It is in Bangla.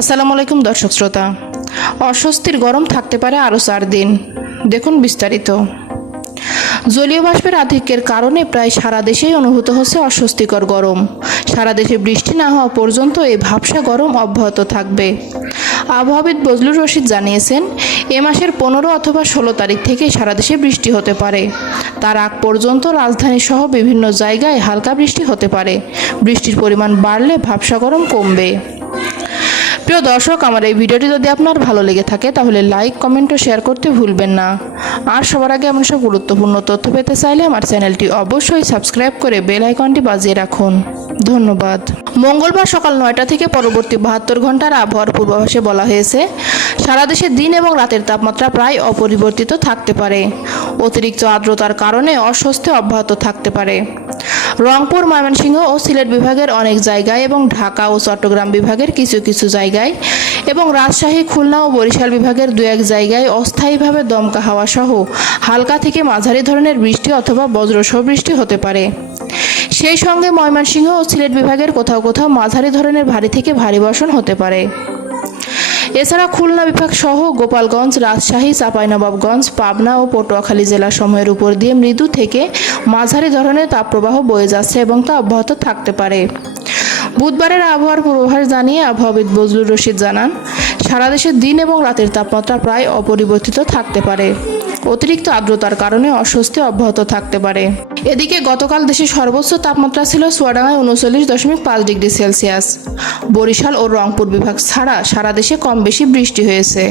আসসালামু আলাইকুম দর্শক শ্রোতা। অস্বস্তির গরম থাকতে পারে আরও 4 দিন। দেখুন বিস্তারিত। জলীয় বাষ্পের আধিক্যের কারণে প্রায় সারা দেশেই অনুভূত হচ্ছে অস্বস্তিকর গরম। সারা দেশে বৃষ্টি না হওয়া পর্যন্ত এই ভ্যাপসা গরম অব্যাহত থাকবে। আবহাওয়াবিদ বজলুর রশিদ জানিয়েছেন, এ মাসের 15 অথবা 16 তারিখ থেকে সারা দেশে বৃষ্টি হতে পারে। তার আগ পর্যন্ত রাজধানী সহ বিভিন্ন জায়গায় হালকা বৃষ্টি হতে পারে। বৃষ্টির পরিমাণ বাড়লে ভ্যাপসা গরম কমবে। প্রিয় দর্শক, আমার এই ভিডিওটি যদি আপনার ভালো লেগে থাকে তাহলে লাইক, কমেন্ট ও শেয়ার করতে ভুলবেন না। আর সবার আগে এমন সব গুরুত্বপূর্ণ তথ্য পেতে চাইলে আমার চ্যানেলটি অবশ্যই সাবস্ক্রাইব করে বেল আইকনটি বাজিয়ে রাখুন। ধন্যবাদ। মঙ্গলবার সকাল 9টা থেকে পরবর্তী 72 ঘন্টার আবহাওয়ার পূর্বাভাসে বলা হয়েছে, সারা দেশে দিন এবং রাতের তাপমাত্রা প্রায় অপরিবর্তিত থাকতে পারে। অতিরিক্ত আর্দ্রতার কারণে অস্বস্তি অব্যাহত থাকতে পারে। রংপুর, ময়মনসিংহ ও সিলেট বিভাগের অনেক জায়গায় এবং ঢাকা ও চট্টগ্রাম বিভাগের কিছু কিছু জায়গায় এবং রাজশাহী, খুলনা ও বরিশাল বিভাগের 2-1 জায়গায় অস্থায়ীভাবে দমকা হাওয়া সহ হালকা থেকে মাঝারি ধরনের বৃষ্টি অথবা বজ্রসহ বৃষ্টি হতে পারে। সেই সঙ্গে ময়মনসিংহ ও সিলেট বিভাগের কোথাও কোথাও মাঝারি ধরনের ভারী থেকে ভারী বর্ষণ হতে পারে। এছাড়া খুলনা বিভাগ সহ গোপালগঞ্জ, রাজশাহী, চাঁপাইনবাবগঞ্জ, পাবনা ও পটুয়াখালী জেলাসমূহের উপর দিয়ে মৃদু থেকে মাঝারি ধরনের তাপপ্রবাহ বয়ে যাচ্ছে এবং তা অব্যাহত থাকতে পারে। বুধবারের আবহাওয়ার পূর্বাভাস জানিয়ে আবহাওয়াবিদ বজলুর রশিদ জানান, সারা দেশে দিন এবং রাতের তাপমাত্রা প্রায় অপরিবর্তিত থাকতে পারে। অতিরিক্ত আর্দ্রতার কারণে অস্বস্তি অব্যাহত থাকতে পারে। এদিকে গতকাল দেশের সর্বোচ্চ তাপমাত্রা ছিল চুয়াডাঙ্গায় 39.5 ডিগ্রি সেলসিয়াস। বরিশাল ও রংপুর বিভাগ ছাড়া সারা দেশে কম বেশি বৃষ্টি হয়েছে।